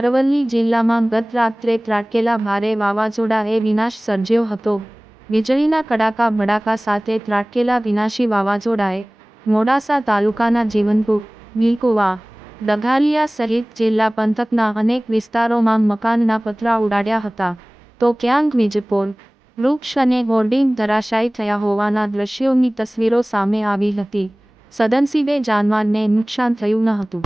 અરવલ્લી જિલ્લામાં ગત રાત્રે ત્રાટકેલા ભારે વાવાઝોડાએ વિનાશ સર્જ્યો હતો. વીજળીના કડાકા ભડાકા સાથે ત્રાટકેલા વિનાશી વાવાઝોડાએ મોડાસા તાલુકાના જીવનપુર, ભીલકુવા, ડઘાલિયા સહિત જિલ્લા પંથકના અનેક વિસ્તારોમાં મકાનના પતરા ઉડાડ્યા હતા, તો ક્યાંક વીજપોલ, વૃક્ષ અને હોર્ડિંગ ધરાશાયી થયા હોવાના દ્રશ્યોની તસવીરો સામે આવી હતી. સદનસીબે જાનમાલને નુકસાન થયું ન હતું.